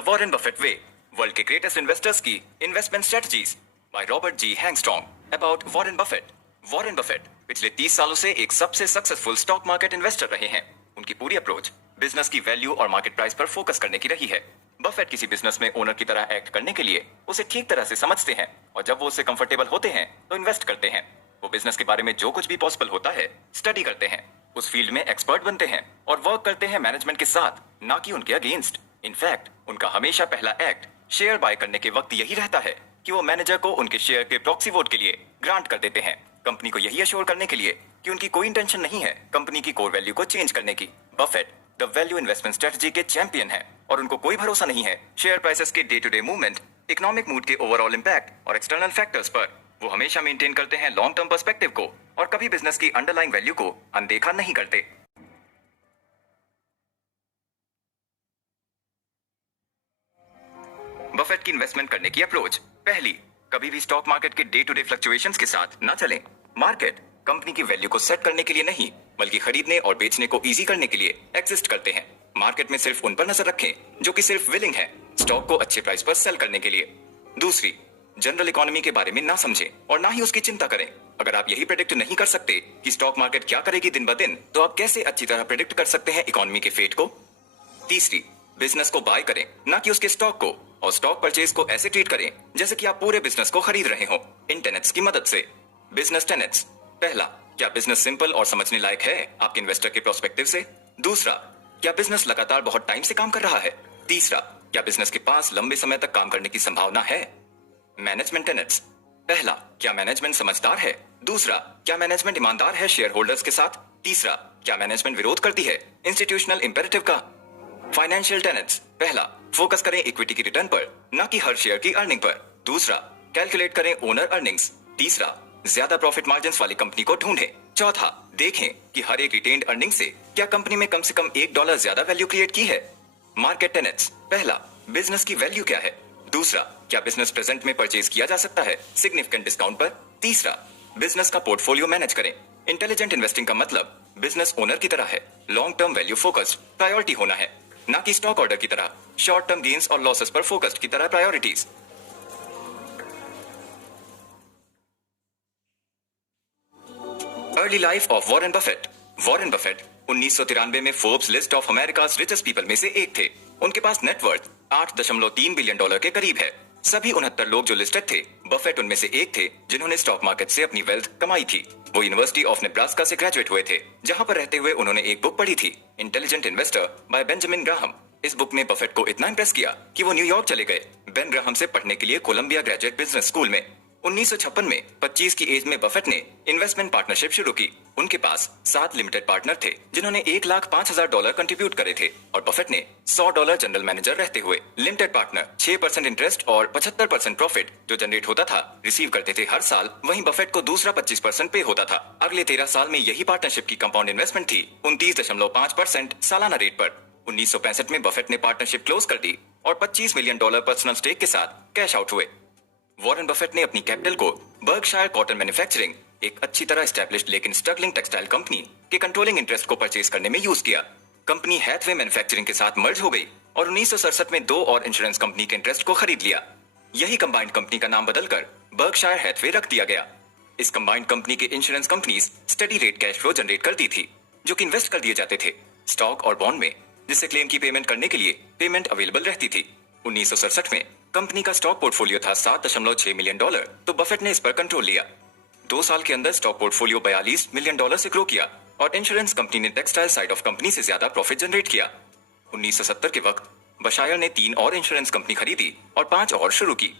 The Warren Buffett way, world के greatest investors की investment strategies by Robert G Hagstrom. About Warren Buffett. Warren Buffett पिछले 30 सालों से एक सबसे सक्सेसफुल स्टॉक मार्केट इन्वेस्टर रहे हैं। उनकी पूरी अप्रोच बिजनेस की वैल्यू और मार्केट प्राइस पर फोकस करने की रही है। बफेट किसी बिजनेस में ओनर की तरह एक्ट करने के लिए उसे ठीक तरह से समझते हैं और जब वो उससे कंफर्टेबल होते हैं तो इन्वेस्ट करते हैं। वो बिजनेस के बारे में जो कुछ भी पॉसिबल होता है स्टडी करते हैं, उस फील्ड में एक्सपर्ट बनते हैं और वर्क करते हैं मैनेजमेंट के साथ, ना कि उनके अगेंस्ट। इनफैक्ट उनका हमेशा पहला एक्ट शेयर बाय करने के वक्त यही रहता है कि वो मैनेजर को उनके शेयर के प्रॉक्सी वोट के लिए ग्रांट कर देते हैं, कंपनी को यही अश्योर करने के लिए कि उनकी कोई इंटेंशन नहीं है कंपनी की कोर वैल्यू को चेंज करने की। Buffett the value investment strategy के चैंपियन है और उनको कोई भरोसा नहीं है शेयर प्राइसेस के day to day movement, economic mood के ओवरऑल इंपैक्ट और एक्सटर्नल फैक्टर्स पर। वो हमेशा मेंटेन करते हैं लॉन्ग टर्म पर्सपेक्टिव को और कभी बिजनेस की अंडरलाइंग वैल्यू को अनदेखा नहीं करते। बफेट की इन्वेस्टमेंट करने की अप्रोच। पहली, कभी भी स्टॉक मार्केट के डे टू डे फ्लक्चुएशंस के साथ ना चलें। मार्केट कंपनी की वैल्यू को सेट करने के लिए नहीं, बल्कि खरीदने और बेचने को इजी करने के लिए एग्जिस्ट करते हैं। मार्केट में सिर्फ उन पर नजर रखें जो कि सिर्फ विलिंग है स्टॉक को अच्छे प्राइस पर सेल करने के लिए। दूसरी, जनरल इकोनॉमी के बारे में ना समझें और ना ही उसकी चिंता करें। अगर आप यही प्रेडिक्ट नहीं कर सकते कि स्टॉक मार्केट क्या करेगी दिन ब दिन, तो आप कैसे अच्छी तरह प्रेडिक्ट कर सकते हैं इकोनॉमी के फेट को। तीसरी, बिजनेस को बाय करें ना कि उसके स्टॉक को, और स्टॉक परचेज को ऐसे ट्रीट करें जैसे कि आप पूरे बिजनेस को खरीद रहे हो इन टेनेट्स की मदद से। Business tenets. पहला, क्या बिजनेस सिंपल और समझने लायक है आपके इन्वेस्टर के प्रोस्पेक्टिव से। दूसरा, क्या बिजनेस लगातार बहुत टाइम से काम कर रहा है। तीसरा, क्या बिजनेस के पास लंबे समय तक काम करने की संभावना है। Management tenets. पहला, क्या मैनेजमेंट समझदार है। दूसरा, क्या मैनेजमेंट ईमानदार है शेयर होल्डर्स के साथ। तीसरा, क्या मैनेजमेंट विरोध करती है इंस्टीट्यूशनल इंपेरेटिव का। Financial tenets. पहला, फोकस करें इक्विटी की रिटर्न पर, ना कि हर शेयर की अर्निंग पर। दूसरा, कैलकुलेट करें ओनर अर्निंग्स। तीसरा, ज्यादा प्रॉफिट मार्जिन्स वाली कंपनी को ढूंढें। चौथा, देखें कि हर एक रिटेन्ड अर्निंग से क्या कंपनी में कम से कम $1 ज्यादा वैल्यू क्रिएट की है। Market tenets. पहला, बिजनेस की वैल्यू क्या है। दूसरा, क्या बिजनेस प्रेजेंट में परचेज किया जा सकता है सिग्निफिकेंट डिस्काउंट पर। तीसरा, बिजनेस का पोर्टफोलियो मैनेज करें। इंटेलिजेंट इन्वेस्टिंग का मतलब बिजनेस ओनर की तरह है, long term value focused priority होना है, ना कि स्टॉक ऑर्डर की तरह शॉर्ट टर्म गेन्स और लॉसेस पर फोकस्ड की तरह priorities. Early life of Warren Buffett. Warren Buffett 1993 में Forbes list of America's richest people में से एक थे। उनके पास नेटवर्थ $8.3 बिलियन के करीब है। सभी 69 लोग जो लिस्टेड थे, बफेट उनमें से एक थे जिन्होंने स्टॉक मार्केट से अपनी वेल्थ कमाई थी। वो यूनिवर्सिटी ऑफ नेब्रास्का से ग्रेजुएट हुए थे, जहां पर रहते हुए उन्होंने एक बुक पढ़ी थी, intelligent investor bye Benjamin Graham. इस बुक ने बफेट को इतना इंप्रेस किया कि वो न्यूयॉर्क चले गए बेन ग्राहम से पढ़ने के लिए कोलंबिया ग्रेजुएट बिजनेस स्कूल में। 1956 में 25 की एज में बफेट ने इन्वेस्टमेंट पार्टनरशिप शुरू की। उनके पास 7 लिमिटेड पार्टनर थे जिन्होंने $1,05,000 कंट्रीब्यूट करे थे और बफेट ने $100 जनरल मैनेजर रहते हुए लिमिटेड पार्टनर 6% इंटरेस्ट और 75% प्रॉफिट जो जनरेट होता था रिसीव करते थे हर साल। वहीं बफेट को दूसरा 25% पे होता था। अगले 13 साल में यही पार्टनरशिप की कंपाउंड इन्वेस्टमेंट थी 29.5% सालाना रेट पर। 1965 में बफेट ने पार्टनरशिप क्लोज कर दी और $25 मिलियन पर्सनल स्टेक के साथ कैश आउट हुए। वॉरेन बफेट ने अपनी कैपिटल को बर्कशायर कॉटन मैन्युफैक्चरिंग, एक अच्छी तरह एस्टैब्लिश्ड लेकिन स्ट्रगलिंग टेक्सटाइल कंपनी के कंट्रोलिंग इंटरेस्ट को परचेज करने में यूज किया। कंपनी हैथवे मैन्युफैक्चरिंग के साथ मर्ज हो गई और 1967 में 2 और इंश्योरेंस कंपनी के इंटरेस्ट को खरीद लिया। यही कंबाइंड कंपनी का नाम बदलकर बर्कशायर हैथवे रख दिया गया। इस कंबाइंड कंपनी के insurance companies study rate cash flow generate करती थी जो कि इन्वेस्ट कर दिए जाते थे स्टॉक और बॉन्ड में, जिससे क्लेम की पेमेंट करने के लिए पेमेंट अवेलेबल रहती थी। 1967 में कंपनी का स्टॉक पोर्टफोलियो था $7.6 मिलियन, तो बफेट ने इस पर कंट्रोल लिया। 2 साल के अंदर स्टॉक पोर्टफोलियो $42 मिलियन से ग्रो किया और इंश्योरेंस कंपनी ने टेक्सटाइल साइड ऑफ कंपनी से ज्यादा प्रॉफिट जनरेट किया। 1970 के वक्त बशायर ने 3 और इंश्योरेंस कंपनी खरीदी और 5 और शुरू की।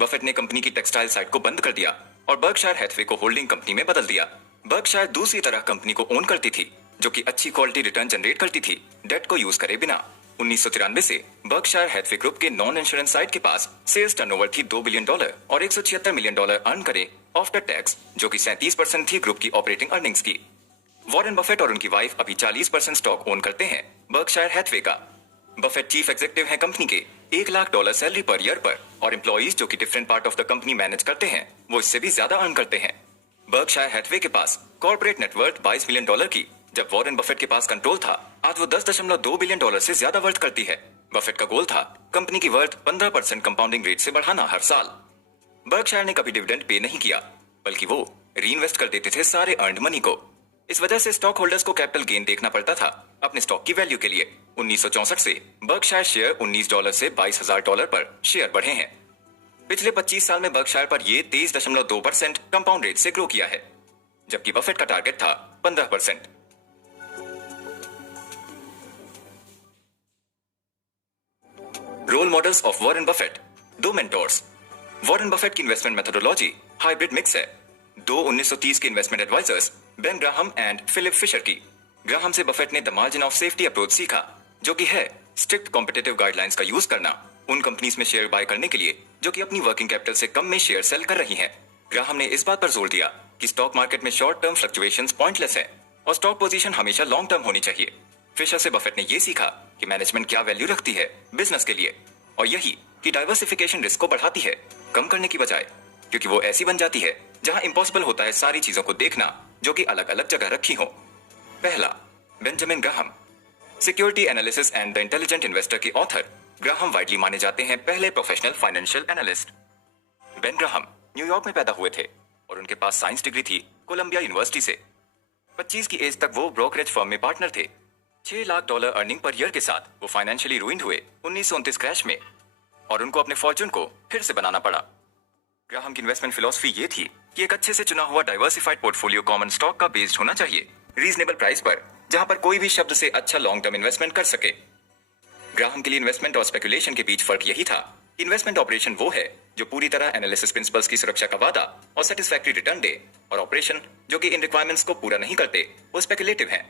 बफेट ने कंपनी की टेक्सटाइल साइड को बंद कर दिया और बर्कशायर हैथवे को होल्डिंग कंपनी में बदल दिया। बर्कशायर दूसरी तरह कंपनी को ओन करती थी जो कि अच्छी क्वालिटी रिटर्न जनरेट करती थी डेट को यूज करे बिना। 1993 से बर्कशायर हैथवे ग्रुप के नॉन इंश्योरेंस साइड के पास सेल्स टर्नओवर थी $2 बिलियन और $176 मिलियन अर्न करे आफ्टर टैक्स, जो कि 37% थी ग्रुप की ऑपरेटिंग अर्निंग्स की। वॉरेन बफेट और उनकी वाइफ अभी 40% स्टॉक ओन करते हैं बर्कशायर हैथवे का। बफेट चीफ एग्जीक्यूटिव हैं कंपनी के $1 लाख सैलरी पर ईयर पर और एम्प्लॉइज जो कि different part of the company manage करते हैं वो इससे भी ज्यादा अर्न करते हैं। बर्कशायर हैथवे के पास कॉर्पोरेट नेटवर्थ $22 मिलियन की, जब वॉरेन बफेट के पास कंट्रोल था आज वो $10.2 बिलियन से ज्यादा वर्थ करती है। बफेट का गोल था कंपनी की वर्थ 15% कंपाउंडिंग रेट से बढ़ाना हर साल। बर्कशायर ने कभी डिविडेंड पे नहीं किया, बल्कि वो रीइन्वेस्ट कर देते थे सारे अर्न्ड मनी को। इस वजह से स्टॉक होल्डर्स को कैपिटल गेन देखना पड़ता था अपने स्टॉक की वैल्यू के लिए। 1964 से बर्कशायर शेयर $19 से $22,000 पर शेयर बढ़े हैं। पिछले 25 साल में बर्कशायर पर ये 23.2% कंपाउंड रेट से ग्रो किया है, जबकि बफेट का टारगेट था 15%। Role models of Warren Buffett. दो मेंटोर्स। वॉरेन बफेट की इन्वेस्टमेंट मेथोडोलॉजी हाइब्रिड मिक्स है। दो 1930 के investment advisers Ben Graham and Philip Fisher की। ग्राहम से बफेट ने the margin of safety approach सीखा, जो कि है स्ट्रिक्ट कॉम्पिटिटिव गाइडलाइंस का यूज करना उन कंपनीज में शेयर बाय करने के लिए जो कि अपनी वर्किंग कैपिटल से कम में शेयर सेल कर रही हैं। ग्राहम ने इस बात पर जोर दिया कि स्टॉक मार्केट में शॉर्ट टर्म फ्लक्चुएशंस पॉइंटलेस है और स्टॉक पोजीशन हमेशा लॉन्ग टर्म होनी चाहिए। फिशर से बफेट ने यह सीखा कि मैनेजमेंट क्या वैल्यू रखती है बिजनेस के लिए, और यही कि डाइवर्सिफिकेशन रिस्क को बढ़ाती है कम करने की बजाय, क्योंकि वो ऐसी बन जाती है जहां इम्पॉसिबल होता है सारी चीजों को देखना जो कि अलग अलग जगह रखी हो। पहला, Benjamin Graham. Security analysis and the intelligent investor के ऑथर ग्राहम वाइडली माने जाते हैं पहले professional financial analyst. Ben Graham New York में पैदा हुए थे और उनके पास साइंस डिग्री थी कोलंबिया यूनिवर्सिटी से। 25 की एज तक वो ब्रोकरेज फर्म में पार्टनर थे। $6 लाख अर्निंग पर ईयर के साथ वो फाइनेंशियली रूइंड हुए 1929 क्रैश में, और उनको अपने फॉर्चून को फिर से बनाना पड़ा। ग्राहम की इन्वेस्टमेंट फिलॉसफी ये थी कि एक अच्छे से चुना हुआ डाइवर्सिफाइड पोर्टफोलियो कॉमन स्टॉक का बेस्ड होना चाहिए, रीजनेबल प्राइस पर, जहां पर कोई भी शब्द से अच्छा लॉन्ग टर्म इन्वेस्टमेंट कर सके। ग्राहम के लिए इन्वेस्टमेंट और स्पेकुलेशन के बीच फर्क यही था। इन्वेस्टमेंट ऑपरेशन वो है जो पूरी तरह एनालिसिस प्रिंसिपल्स की सुरक्षा का वादा और सेटिस्फैक्टरी रिटर्न दे, और ऑपरेशन जो कि इन रिक्वायरमेंट्स को पूरा नहीं करते वो स्पेकुलेटिव है।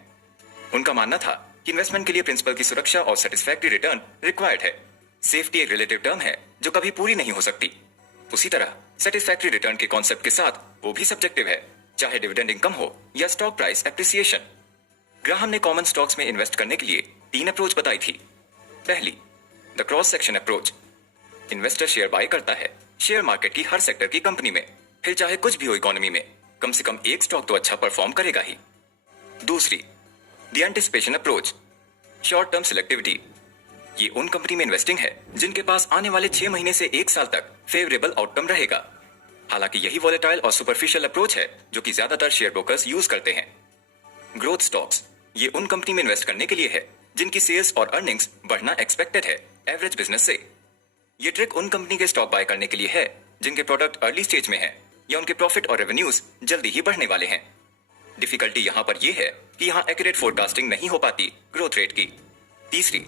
उनका मानना था कि इन्वेस्टमेंट के लिए प्रिंसिपल की सुरक्षा और सेटिस्फैक्टरी रिटर्न रिक्वायर्ड है। सेफ्टी एक रिलेटिव टर्म है जो कभी पूरी नहीं हो सकती। उसी तरह सेटिस्फैक्टरी रिटर्न के कॉन्सेप्ट के साथ वो भी सब्जेक्टिव है, चाहे डिविडेंड इनकम हो या स्टॉक प्राइस एप्रिसिएशन। ग्राहम ने कॉमन स्टॉक्स में इन्वेस्ट करने के लिए 3 अप्रोच बताई थी। पहली, the cross section approach. Investor share buy करता है शेयर मार्केट की हर सेक्टर की कंपनी में, फिर चाहे कुछ भी हो इकोनॉमी में, कम से कम एक स्टॉक तो अच्छा परफॉर्म करेगा ही। दूसरी, the anticipation approach, short term selectivity. ये उन कंपनी में इन्वेस्टिंग है जिनके पास आने वाले 6 महीने से 1 साल तक फेवरेबल आउटकम रहेगा। हालांकि यही वॉलेटाइल और सुपरफिशियल अप्रोच है जो कि ज्यादातर शेयर ब्रोकर्स यूज करते हैं। ग्रोथ स्टॉक्स, ये उन कंपनी में इन्वेस्ट करने के लिए है जिनकी सेल्स और अर्निंग्स बढ़ना एक्सपेक्टेड है एवरेज बिजनेस से। ये ट्रिक उन कंपनी के स्टॉक बाय करने के लिए है जिनके प्रोडक्ट अर्ली स्टेज में है या उनके प्रॉफिट और रेवेन्यूज जल्दी ही बढ़ने वाले हैं। डिफिकल्टी यहां पर यह है कि यहां एक्यूरेट फोरकास्टिंग नहीं हो पाती ग्रोथ रेट की। तीसरी,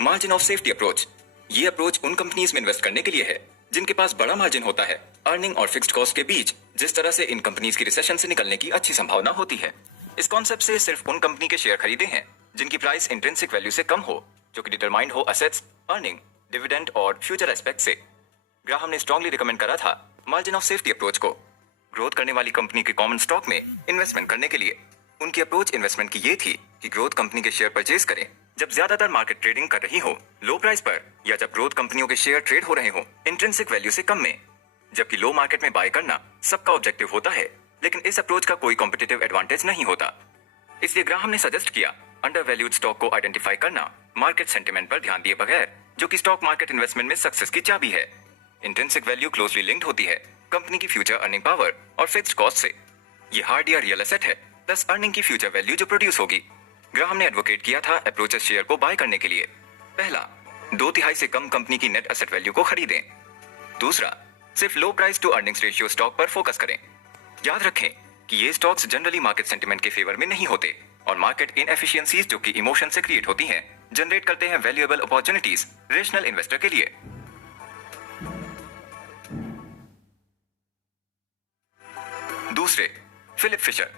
मार्जिन ऑफ सेफ्टी अप्रोच। ये अप्रोच उन कंपनीज में इन्वेस्ट करने के लिए है जिनके पास बड़ा मार्जिन होता है अर्निंग और फिक्स्ड कॉस्ट के बीच, जिस तरह से इन कंपनीज की रिसेशन से निकलने की अच्छी संभावना होती है। इस कॉन्सेप्ट से सिर्फ उन कंपनी के शेयर खरीदे हैं जिनकी प्राइस इंट्रिंसिक वैल्यू से कम हो, जो कि डिटरमाइंड हो असेट्स, अर्निंग, डिविडेंड और फ्यूचर एस्पेक्ट से। ग्राहम ने स्ट्रांगली रिकमेंड करा था मार्जिन ऑफ सेफ्टी अप्रोच को ग्रोथ करने वाली कंपनी के कॉमन स्टॉक में इन्वेस्टमेंट करने के लिए। उनकी अप्रोच इन्वेस्टमेंट की ये थी कि ग्रोथ कंपनी के शेयर परचेज करें जब ज्यादातर मार्केट ट्रेडिंग कर रही हो लो प्राइस पर, या जब ग्रोथ कंपनियों के शेयर ट्रेड हो रहे हो इंट्रिंसिक वैल्यू से कम में। जबकि लो मार्केट में बाय करना सबका ऑब्जेक्टिव होता है, लेकिन इस अप्रोच का कोई कॉम्पिटिटिव एडवांटेज नहीं होता। इसलिए ग्राहम ने सजेस्ट किया अंडर वैल्यूड स्टॉक को आइडेंटिफाई करना मार्केट सेंटिमेंट पर ध्यान दिए बगैर, जो कि स्टॉक मार्केट इन्वेस्टमेंट में सक्सेस की चाबी है। इंट्रिंसिक वैल्यू क्लोजली लिंक्ड होती है कंपनी की फ्यूचर अर्निंग पावर और फिक्स्ड कॉस्ट से। ये हार्ड या रियल एसेट है प्लस अर्निंग की फ्यूचर वैल्यू जो प्रोड्यूस होगी। ग्राहम ने एडवोकेट किया था अप्रोचेस शेयर को बाय करने के लिए। पहला, 2/3 से कम कंपनी की नेट एसेट वैल्यू को खरीदें। दूसरा, सिर्फ low price to earnings ratio stock पर फोकस करें। याद रखें कि ये स्टॉक्स जनरली मार्केट सेंटिमेंट के फेवर में नहीं होते, और मार्केट इनएफिशिएंसीज जो कि इमोशन से क्रिएट होती हैं जनरेट करते हैं वैल्यूएबल अपॉर्चुनिटीज रेशनल इन्वेस्टर के लिए। दूसरे, Philip Fisher,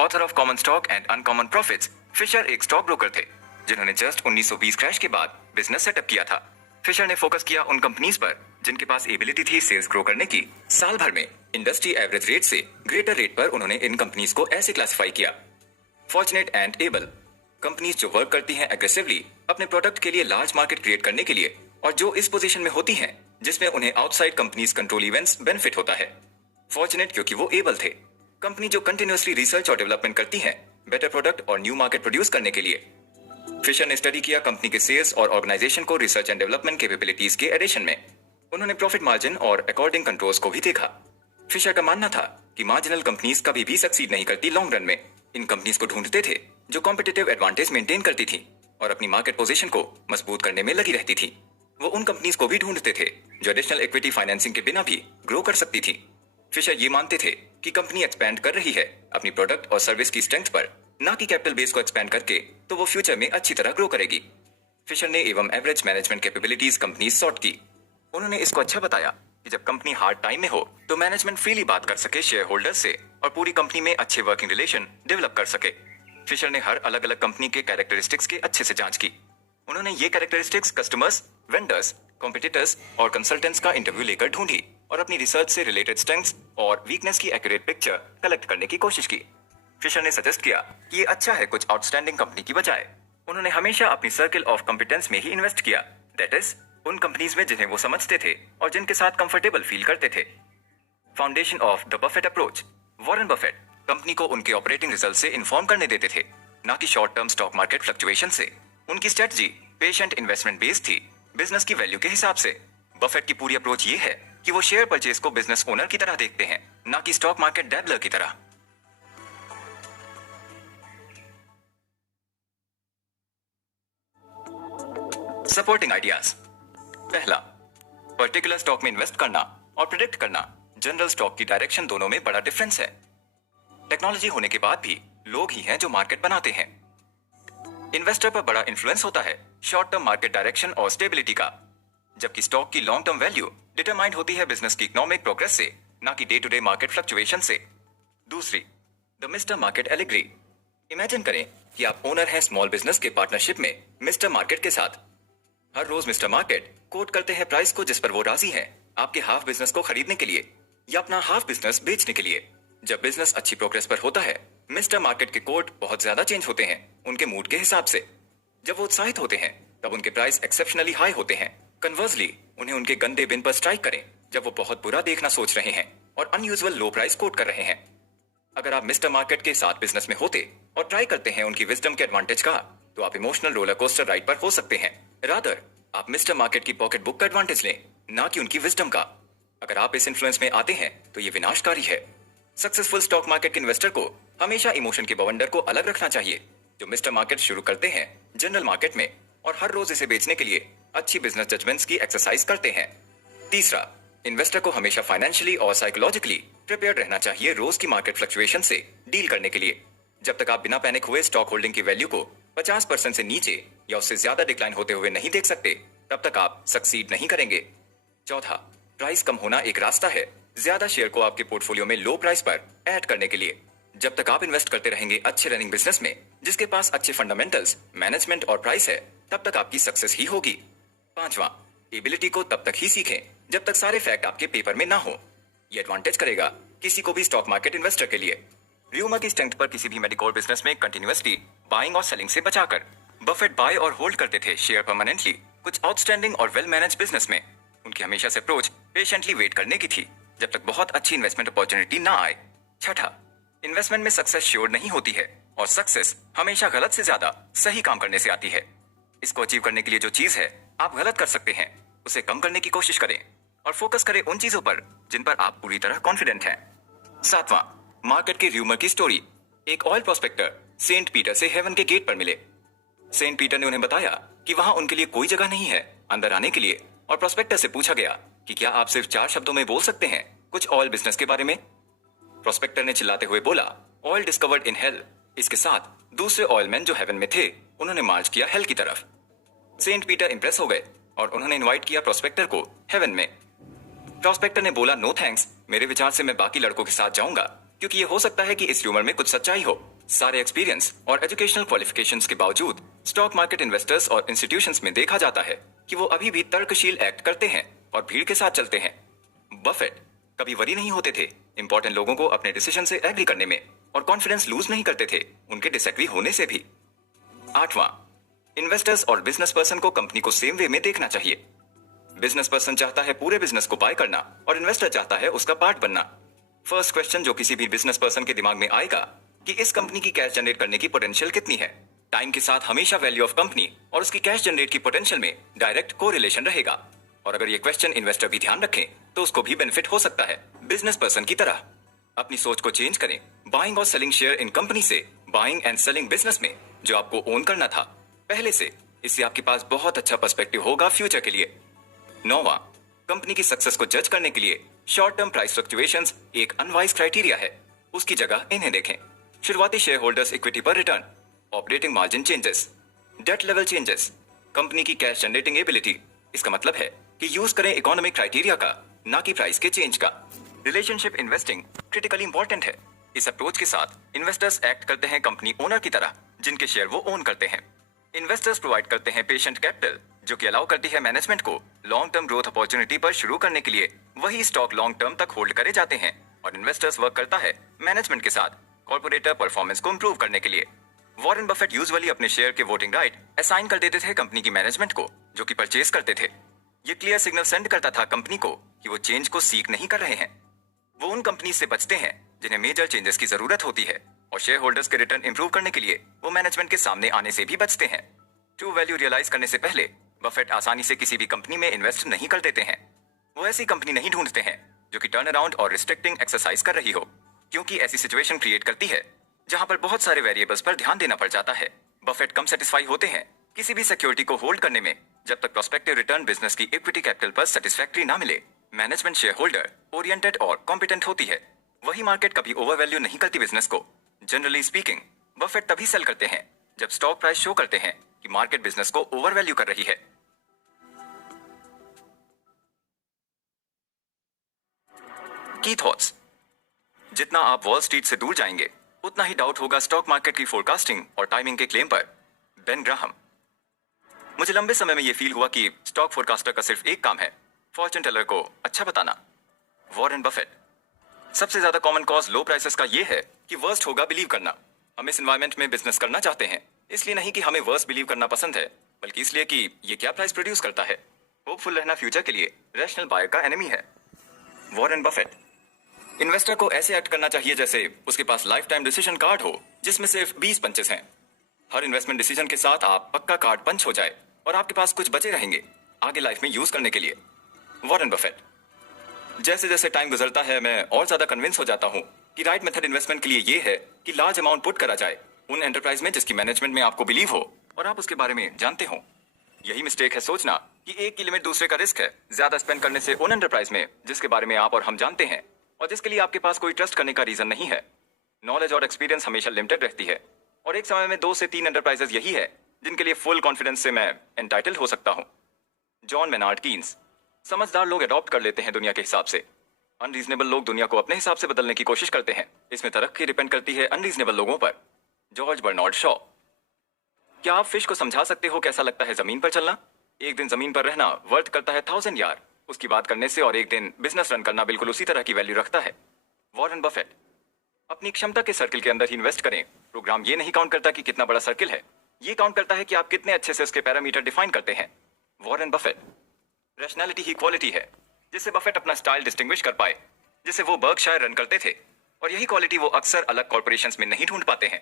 author of common stock and uncommon profits. Fisher एक स्टॉक ब्रोकर थे जिन्होंने जस्ट 1920 क्रैश के बाद बिजनेस सेटअप किया था। फिशर ने फोकस किया उन कंपनीज पर जिनके पास एबिलिटी थी सेल्स ग्रो करने की। साल भर में इंडस्ट्री एवरेज रेट से ग्रेटर रेट पर उन्होंने इन कंपनीज को ऐसे क्लासिफाई किया: फॉर्चुनेट एंड एबल, कंपनीज जो वर्क करती हैं एग्रेसिवली अपने प्रोडक्ट के लिए लार्ज मार्केट क्रिएट करने के लिए, और जो इस पोजीशन में होती हैं जिसमें उन्हें outside companies control events benefit होता है। फॉर्चुनेट क्योंकि वो एबल थे, कंपनी जो कंटिन्यूअसली रिसर्च और डेवलपमेंट करती हैं बेटर प्रोडक्ट और न्यू मार्केट प्रोड्यूस करने के लिए। फिशर ने स्टडी किया कंपनी के सेल्स और ऑर्गेनाइजेशन को रिसर्च एंड डेवलपमेंट कैपेबिलिटीज के एडिशन में। उन्होंने प्रॉफिट मार्जिन और अकॉर्डिंग कंट्रोल्स को भी देखा। फिशर का मानना था कि मार्जिनल कंपनीज कभी भी सक्सीड नहीं करती लॉन्ग रन में। इन कंपनीज को ढूंढते थे जो कॉम्पिटिटिव एडवांटेज मेंटेन करती थी और अपनी मार्केट पोजीशन को मजबूत करने में लगी रहती थी। वो उन कंपनीज को भी ढूंढते थे जो एडिशनल इक्विटी फाइनेंसिंग के बिना भी ग्रो कर सकती थी। फिशर ये मानते थे कि कंपनी एक्सपैंड कर रही है अपनी प्रोडक्ट और सर्विस की स्ट्रेंथ पर, ना कि कैपिटल बेस को एक्सपैंड करके, तो वो फ्यूचर में अच्छी तरह ग्रो करेगी। फिशर ने एवं average management capabilities company sort की। उन्होंने इसको अच्छा बताया कि जब कंपनी हार्ड टाइम में हो तो मैनेजमेंट फ्रीली बात कर सके शेयर होल्डर्स से और पूरी कंपनी में अच्छे वर्किंग रिलेशन डेवलप कर सके। फिशर ने हर अलग अलग कंपनी के कैरेक्टरिस्टिक्स की अच्छे से जांच की। उन्होंने ये कैरेक्टरिस्टिक्स कस्टमर्स, वेंडर्स, कॉम्पिटिटर्स और कंसल्टेंट्स का इंटरव्यू लेकर ढूंढी और अपनी रिसर्च से रिलेटेड स्ट्रेंथ्स और वीकनेस की एक्यूरेट पिक्चर कलेक्ट करने की कोशिश की। फिशर ने सजेस्ट किया कि ये अच्छा है कुछ आउटस्टैंडिंग कंपनी की बजाय। उन्होंने हमेशा अपनी सर्किल ऑफ कॉम्पिटेंस में ही इन्वेस्ट किया, दैट इज उन कंपनीज में जिन्हें वो समझते थे और जिनके साथ कंफर्टेबल फील करते थे। Foundation of the Buffett approach. Warren Buffett company को उनके ऑपरेटिंग रिजल्ट से इन्फॉर्म करने देते थे, ना कि short term stock market fluctuation से। उनकी स्ट्रेटजी पेशेंट इन्वेस्टमेंट बेस्ड थी, बिजनेस की वैल्यू के हिसाब से। बफेट की पूरी अप्रोच ये है कि वो शेयर परचेज को बिजनेस ओनर की तरह देखते हैं, ना कि स्टॉक मार्केट डैबलर की तरह। Supporting ideas. पहला, पर्टिकुलर स्टॉक में इन्वेस्ट करना और प्रेडिक्ट करना, जनरल स्टॉक की डायरेक्शन दोनों में बड़ा डिफरेंस है। टेक्नोलॉजी होने के बाद भी लोग ही हैं जो मार्केट बनाते हैं। इन्वेस्टर पर बड़ा इन्फ्लुएंस होता है शॉर्ट टर्म मार्केट डायरेक्शन और स्टेबिलिटी का, जबकि स्टॉक की लॉन्ग टर्म वैल्यू डिटरमाइंड होती है बिजनेस की इकोनॉमिक प्रोग्रेस से, ना कि day to day market fluctuation से। दूसरी, the mister market allegory. Imagine करें कि आप ओनर हैं स्मॉल बिजनेस के पार्टनरशिप में मिस्टर मार्केट के साथ। हर रोज मिस्टर मार्केट कोट करते हैं प्राइस को जिस पर वो राजी हैं आपके हाफ बिजनेस को खरीदने के लिए या अपना हाफ बिजनेस बेचने के लिए। जब बिजनेस अच्छी प्रोग्रेस पर होता है, मिस्टर मार्केट के कोट बहुत ज्यादा चेंज होते हैं उनके मूड के हिसाब से। जब वो उत्साहित होते हैं तब उनके प्राइस एक्सेप्शनली हाई होते हैं। कन्वर्सली, उन्हें उनके गंदे बिन पर स्ट्राइक करें जब वो बहुत बुरा देखना सोच रहे हैं और अनयूजुअल लो प्राइस कोट कर रहे हैं। अगर आप मिस्टर मार्केट के साथ बिजनेस में होते और ट्राई करते हैं उनकी विजडम के एडवांटेज का, तो आप इमोशनल रोलर कोस्टर राइड पर हो सकते हैं। रादर आप मिस्टर मार्केट की पॉकेट बुक का एडवांटेज लें, ना कि उनकी विजडम का। अगर आप इस इन्फ्लुएंस में आते हैं तो ये विनाशकारी है। सक्सेसफुल स्टॉक मार्केट के इन्वेस्टर को हमेशा इमोशन के बवंडर को अलग रखना चाहिए, जो मिस्टर मार्केट शुरू करते हैं जनरल मार्केट में और हर रोज इसे बेचने के लिए अच्छी बिजनेस जजमेंट्स की एक्सरसाइज करते हैं। तीसरा, इन्वेस्टर को हमेशा फाइनेंशियली और साइकोलॉजिकली प्रिपेयर रहना चाहिए रोज की मार्केट फ्लक्चुएशन से डील करने के लिए। जब तक आप बिना पैनिक हुए स्टॉक होल्डिंग की वैल्यू को 50% से नीचे या उससे ज्यादा डिक्लाइन होते हुए नहीं देख सकते, तब तक आप सक्सीड नहीं करेंगे। चौथा, प्राइस कम होना एक रास्ता है ज्यादा शेयर को आपके पोर्टफोलियो में लो प्राइस पर ऐड करने के लिए। जब तक आप इन्वेस्ट करते रहेंगे अच्छे रनिंग बिजनेस में जिसके पास अच्छे फंडामेंटल्स, मैनेजमेंट और प्राइस है, तब तक आपकी सक्सेस ही होगी। पांचवा, एबिलिटी को तब तक ही सीखें जब तक सारे फैक्ट आपके पेपर में ना हो। ये एडवांटेज करेगा किसी को भी स्टॉक मार्केट इन्वेस्टर के लिए। र्यूमर की स्ट्रेंथ पर किसी भी मेडिकोर बिजनेस में कंटिन्यूअसली बाइंग और सेलिंग से बचाकर बफेट बाय और होल्ड करते थे शेयर परमानेंटली। कुछ आउटस्टैंडिंग और वेल मैनेज बिजनेस में उनकी हमेशा से अप्रोच पेशेंटली वेट करने की थी जब तक बहुत अच्छी इन्वेस्टमेंट अपॉर्चुनिटी ना आए। छठा, इन्वेस्टमेंट में सक्सेस श्योर नहीं होती है और सक्सेस हमेशा गलत से ज्यादा सही काम करने से आती है। इसको अचीव करने के लिए जो चीज है आप गलत कर सकते हैं उसे कम करने की कोशिश करें और फोकस करें उन चीजों पर जिन पर आप पूरी तरह कॉन्फिडेंट हैं। सातवां, मार्केट के र्यूमर की स्टोरी। एक ऑयल प्रोस्पेक्टर सेंट पीटर से हेवन के गेट पर मिले। सेंट पीटर ने उन्हें बताया कि वहां उनके लिए कोई जगह नहीं है अंदर आने के लिए और प्रोस्पेक्टर से पूछा गया कि क्या आप सिर्फ 4 शब्दों में बोल सकते हैं कुछ ऑयल बिजनेस के बारे में। प्रोस्पेक्टर ने चिल्लाते हुए बोला, ऑयल डिस्कवर्ड इन हेल। इसके साथ दूसरे ऑयलमैन जो हेवन में थे उन्होंने मार्च किया हेल की तरफ। सेंट पीटर इंप्रेस हो गए और उन्होंने इनवाइट किया प्रोस्पेक्टर को हेवन में। प्रोस्पेक्टर ने बोला, नो थैंक्स, मेरे विचार से मैं बाकी लड़कों के साथ जाऊंगा क्योंकि ये हो सकता है कि इस र्यूमर में कुछ सच्चाई हो। सारे एक्सपीरियंस और एजुकेशनल क्वालिफिकेशंस के बावजूद स्टॉक मार्केट इन्वेस्टर्स और इंस्टीट्यूशंस में देखा जाता है कि वो अभी भी तर्कशील एक्ट करते हैं और भीड़ के साथ चलते हैं। बफेट कभी वरी नहीं होते थे इंपॉर्टेंट लोगों को अपने डिसीजन से एग्री करने में और कॉन्फिडेंस लूज नहीं करते थे उनके डिसएग्री होने से भी। आठवां, इन्वेस्टर्स और बिजनेस पर्सन को कंपनी को सेम वे में देखना चाहिए। बिजनेस पर्सन चाहता है पूरे बिजनेस को बाय करना और इन्वेस्टर चाहता है उसका पार्ट बनना। फर्स्ट क्वेश्चन जो किसी भी बिजनेस पर्सन के दिमाग में आएगा कि इस कंपनी की कैश जनरेट करने की पोटेंशियल कितनी है। टाइम के साथ हमेशा वैल्यू ऑफ कंपनी और उसकी कैश जनरेट की पोटेंशियल में डायरेक्ट कोरिलेशन रहेगा। और अगर ये क्वेश्चन इन्वेस्टर भी ध्यान रखें तो उसको भी बेनिफिट हो सकता है। बिजनेस पर्सन की तरह अपनी सोच को चेंज करें। बाइंग और सेलिंग शेयर इन कंपनी से बाइंग एंड सेलिंग बिजनेस में जो आपको ओन करना था पहले से। इससे आपके पास बहुत अच्छा पर्सपेक्टिव होगा फ्यूचर के लिए। 9वां, कंपनी की सक्सेस को जज करने के लिए शॉर्ट टर्म प्राइस फ्लक्चुएशंस एक अनवाइज क्राइटेरिया है। उसकी जगह इन्हें देखें। शुरुआती शेयर होल्डर्स इक्विटी पर return, operating margin changes, debt level changes, company की कैश जनरेटिंग एबिलिटी। इसका मतलब है कि यूज करें इकोनॉमिक क्राइटेरिया का, ना कि प्राइस के चेंज का। रिलेशनशिप इन्वेस्टिंग क्रिटिकली इंपॉर्टेंट है। इस अप्रोच के साथ इन्वेस्टर्स एक्ट करते हैं कंपनी ओनर की तरह जिनके शेयर वो ओन करते हैं। इन्वेस्टर्स प्रोवाइड करते हैं पेशेंट कैपिटल जो कि अलाउ करती है मैनेजमेंट को लॉन्ग टर्म ग्रोथ अपॉर्चुनिटी पर शुरू करने के लिए वही स्टॉक लॉन्ग टर्म तक होल्ड करे जाते हैं। और इन्वेस्टर्स वर्क करता है मैनेजमेंट के साथ कॉर्पोरेटर परफॉर्मेंस को इंप्रूव करने के लिए। वॉरेन बफेट यूजुअली अपने शेयर के वोटिंग राइट असाइन कर देते थे कंपनी की मैनेजमेंट को जो कि परचेज करते थे। ये क्लियर सिग्नल सेंड करता था कंपनी को कि वो चेंज को सीक नहीं कर रहे हैं। वो उन कंपनी से बचते हैं जिन्हें मेजर चेंजेस की जरूरत होती है और शेयर होल्डर्स के रिटर्न इंप्रूव करने के लिए वो मैनेजमेंट के सामने आने से भी बचते हैं। ट्रू वैल्यू रियलाइज करने से पहले बफेट आसानी से किसी भी कंपनी में इन्वेस्ट नहीं कर देते हैं। वो ऐसी कंपनी नहीं ढूंढते हैं जो कि टर्न अराउंड और रिस्ट्रिक्टिंग एक्सरसाइज कर रही हो, क्योंकि ऐसी सिचुएशन क्रिएट करती है जहां पर बहुत सारे वेरिएबल्स पर ध्यान देना पड़ जाता है। बफेट कम सेटिस्फाई होते हैं किसी भी सिक्योरिटी को होल्ड करने में जब तक प्रोस्पेक्टिव रिटर्न बिजनेस की इक्विटी कैपिटल पर सेटिस्फैक्टरी ना मिले। मैनेजमेंट शेयर होल्डर ओरिएंटेड और कॉम्पिटेंट होती है। वही मार्केट कभी ओवरवैल्यू नहीं करती बिजनेस को। जनरली स्पीकिंग बफेट तभी सेल करते हैं जब स्टॉक प्राइस शो करते हैं कि मार्केट बिजनेस को ओवरवैल्यू कर रही है। की थॉट्स। जितना आप वॉल स्ट्रीट से दूर जाएंगे उतना ही डाउट होगा स्टॉक मार्केट की फोरकास्टिंग और टाइमिंग के क्लेम पर। Ben Graham. मुझे लंबे समय में यह फील हुआ कि स्टॉक फोरकास्टर का सिर्फ एक काम है, फॉर्चून टेलर को अच्छा बताना। Warren Buffett. सबसे ज्यादा कॉमन कॉज लो प्राइसेस का यह है कि वर्स्ट होगा बिलीव करना। हम इस एनवायरमेंट में बिजनेस करना चाहते हैं, इसलिए नहीं कि हमें वर्स्ट बिलीव करना पसंद है, बल्कि इसलिए कि ये क्या प्राइस प्रोड्यूस करता है। होपफुल रहना फ्यूचर के लिए रैशनल बायर का एनिमी है। Warren Buffett. इन्वेस्टर को ऐसे एक्ट करना चाहिए जैसे उसके पास लाइफ टाइम डिसीजन कार्ड हो जिसमें सिर्फ 20 पंचेस हैं। हर इन्वेस्टमेंट डिसीजन के साथ आप पक्का कार्ड पंच हो जाए और आपके पास कुछ बचे रहेंगे आगे लाइफ में यूज करने के लिए। Warren Buffett. जैसे जैसे टाइम गुजरता है मैं और ज्यादा कन्विंस हो जाता हूं कि राइट मेथड इन्वेस्टमेंट के लिए ये है कि लार्ज अमाउंट पुट करा जाए उन एंटरप्राइज में जिसकी मैनेजमेंट में आपको बिलीव हो और आप उसके बारे में जानते हो। यही मिस्टेक है सोचना कि एक की लिमिट दूसरे का रिस्क है। ज्यादा स्पेंड करने से उन एंटरप्राइज में जिसके बारे में आप और हम जानते हैं और जिसके लिए आपके पास कोई ट्रस्ट करने का रीजन नहीं है। नॉलेज और एक्सपीरियंस हमेशा लिमिटेड रहती है और एक समय में 2 से 3 एंटरप्राइजेस यही है जिनके लिए फुल कॉन्फिडेंस से मैं एंटाइटल्ड हो सकता हूं। John Maynard Keynes. समझदार लोग अडॉप्ट कर लेते हैं दुनिया के हिसाब से। अनरीजनेबल लोग दुनिया को अपने हिसाब से बदलने की कोशिश करते हैं। इसमें तरक्की डिपेंड करती है अनरीजनेबल लोगों पर। George Bernard Shaw. क्या आप फिश को समझा सकते हो कैसा लगता है जमीन पर चलना? एक दिन जमीन पर रहना वर्थ करता है 1000 यार। उसकी बात करने से और एक दिन बिजनेस रन करना बिल्कुल उसी तरह की वैल्यू रखता है। Warren Buffett. अपनी क्षमता के सर्किल के अंदर ही इन्वेस्ट करें। प्रोग्राम ये नहीं काउंट करता कि कितना बड़ा सर्किल है, ये काउंट करता है कि आप कितने अच्छे से उसके पैरामीटर डिफाइन करते हैं। Warren Buffett. रैशनैलिटी ही क्वालिटी है जिससे बफेट अपना स्टाइल डिस्टिंग्विश कर पाए, जिसे वो बर्कशायर रन करते थे, और यही क्वालिटी वो अक्सर अलग कॉर्पोरेशंस में नहीं ढूंढ पाते हैं।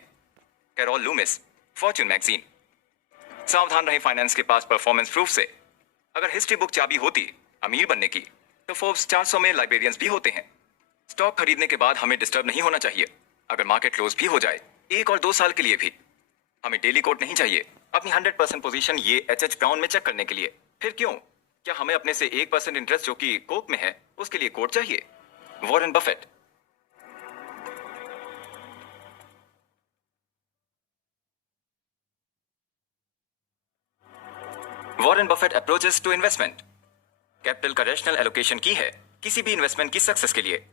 Carol Loomis, Fortune magazine. सावधान रहें फाइनेंस के पास परफॉर्मेंस प्रूफ से। अगर हिस्ट्री बुक चाबी होती अमीर बनने की तो फोर्ब्स 400 में लाइब्रेरियंस भी होते हैं। स्टॉक खरीदने के बाद हमें डिस्टर्ब नहीं होना चाहिए। अगर मार्केट क्लोज भी हो जाए 1 और 2 साल के लिए भी, हमें डेली कोट नहीं चाहिए अपनी 100% पोजीशन ये एच ब्राउन में चेक करने के लिए। फिर क्यों? क्या हमें अपने से 1% इंटरेस्ट जो कि कोक में है उसके लिए कोट चाहिए? Warren Buffett. Warren Buffett approaches to investment. Capital का रैशनल एलोकेशन की है किसी भी इन्वेस्टमेंट की सक्सेस के लिए।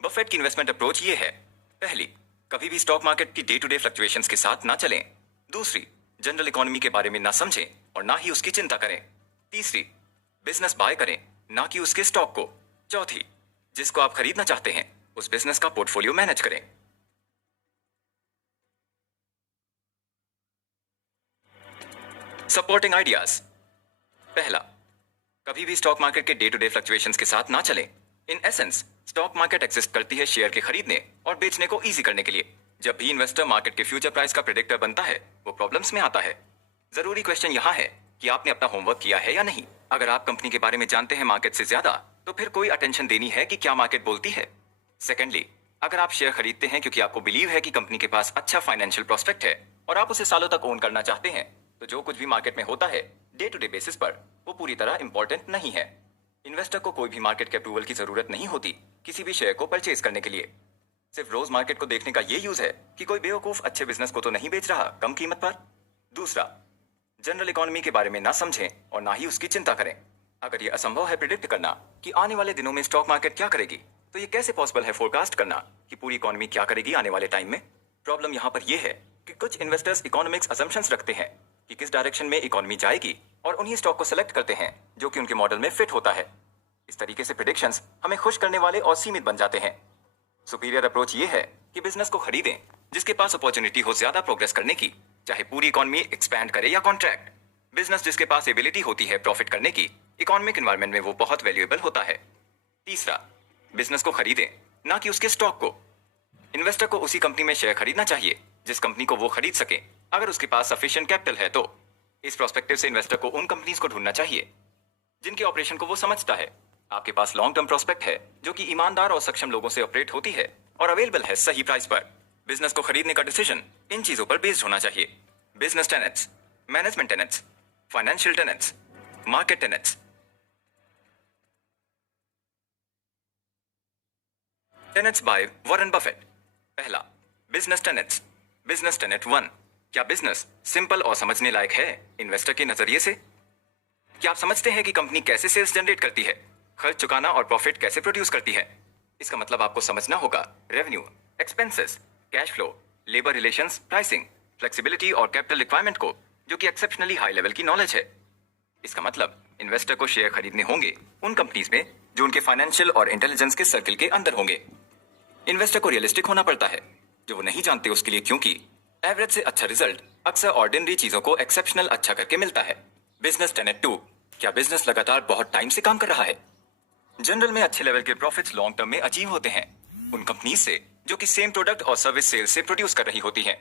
बफेट की इन्वेस्टमेंट अप्रोच ये है। पहली, कभी भी स्टॉक मार्केट की डे टू डे फ्लक्चुएशंस के साथ ना चलें। दूसरी, जनरल इकोनॉमी के बारे में ना समझें और ना ही उसकी चिंता करें। तीसरी, बिजनेस बाय करें ना कि उसके स्टॉक को। चौथी, जिसको आप खरीदना चाहते हैं उस बिजनेस का पोर्टफोलियो मैनेज करें। Supporting ideas. पहला, कभी भी स्टॉक मार्केट के डे टू डे फ्लक्चुएशंस के साथ ना चलें। In essence stock market exist करती है शेयर के खरीदने और बेचने को इजी करने के लिए। जब भी इन्वेस्टर मार्केट के फ्यूचर प्राइस का प्रेडिक्टर बनता है वो प्रॉब्लम्स में आता है। जरूरी क्वेश्चन यहाँ है कि आपने अपना होमवर्क किया है या नहीं। अगर आप कंपनी के बारे में जानते हैं मार्केट से ज्यादा तो फिर कोई अटेंशन देनी है कि क्या मार्केट बोलती है। सेकेंडली, अगर आप शेयर खरीदते हैं क्योंकि आपको बिलीव है कि कंपनी के पास अच्छा फाइनेंशियल प्रोस्पेक्ट है और आप उसे सालों तक ओन करना चाहते हैं, तो जो कुछ भी मार्केट में होता है डे टू डे बेसिस पर वो पूरी तरह इंपॉर्टेंट नहीं है। इन्वेस्टर को कोई भी मार्केट के अप्रूवल की जरूरत नहीं होती किसी भी शेयर को परचेज करने के लिए। सिर्फ रोज मार्केट को देखने का ये यूज है कि कोई बेवकूफ अच्छे बिजनेस को तो नहीं बेच रहा कम कीमत पर। दूसरा, जनरल इकोनॉमी के बारे में ना समझें और ना ही उसकी चिंता करें। अगर ये असंभव है प्रिडिक्ट करना कि आने वाले दिनों में स्टॉक मार्केट क्या करेगी, तो ये कैसे पॉसिबल है फोरकास्ट करना कि पूरी इकोनॉमी क्या करेगी आने वाले टाइम में। प्रॉब्लम यहाँ पर यह है कि कुछ इन्वेस्टर्स इकोनॉमिक्स असम्पशंस रखते हैं कि किस डायरेक्शन में इकोनॉमी जाएगी और उन्हीं स्टॉक को सिलेक्ट करते हैं जो कि उनके मॉडल में फिट होता है। इस तरीके से प्रेडिक्शंस हमें खुश करने वाले और सीमित बन जाते हैं। सुपीरियर अप्रोच ये है कि बिजनेस को खरीदें जिसके पास अपॉर्चुनिटी हो ज्यादा प्रोग्रेस करने की, चाहे पूरी इकोनॉमी एक्सपैंड करे या कॉन्ट्रैक्ट। बिजनेस जिसके पास एबिलिटी होती है प्रॉफिट करने की, इकोनॉमिक एनवायरनमेंट में वो बहुत वैल्यूएबल होता है। तीसरा, बिजनेस को खरीदें ना कि उसके स्टॉक को। इन्वेस्टर को उसी कंपनी में शेयर खरीदना चाहिए जिस कंपनी को वो खरीद सके, अगर उसके पास सफिशिएंट कैपिटल है तो। इस प्रोस्पेक्टिव से इन्वेस्टर को उन कंपनीज को ढूंढना चाहिए जिनके ऑपरेशन को वो समझता है। आपके पास लॉन्ग टर्म प्रोस्पेक्ट है जो कि ईमानदार और सक्षम लोगों से ऑपरेट होती है और अवेलेबल है सही प्राइस पर। बिजनेस को खरीदने का डिसीजन इन चीजों पर बेस्ड होना चाहिए: business tenets, management tenets, financial tenets, market tenets. Tenets by Warren Buffett. पहला, बिजनेस टेनेट्स। बिजनेस टेनेट 1, क्या बिजनेस सिंपल और समझने लायक है इन्वेस्टर के नजरिए से? क्या आप समझते हैं कि कंपनी कैसे सेल्स जनरेट करती है, खर्च चुकाना और प्रॉफिट कैसे प्रोड्यूस करती है? इसका मतलब आपको समझना होगा revenue, expenses, cash flow, labour relations, pricing, flexibility और कैपिटल रिक्वायरमेंट को, जो कि एक्सेप्शनली हाई लेवल की नॉलेज है। इसका मतलब इन्वेस्टर को शेयर खरीदने होंगे उन कंपनीज में जो उनके फाइनेंशियल और इंटेलिजेंस के सर्कल के अंदर होंगे। इन्वेस्टर को रियलिस्टिक होना पड़ता है जो वो नहीं जानते उसके लिए, क्योंकि एवरेज से अच्छा रिजल्ट अक्सर ऑर्डिनरी चीजों को एक्सेप्शनल अच्छा करके मिलता है। बिजनेस टेनेट 2, क्या बिजनेस लगातार बहुत टाइम से काम कर रहा है? जनरल में अच्छे लेवल के प्रॉफिट्स लॉन्ग टर्म में अचीव होते हैं उन कंपनीज से जो कि सेम प्रोडक्ट और सर्विस सेल्स से प्रोड्यूस कर रही होती हैं।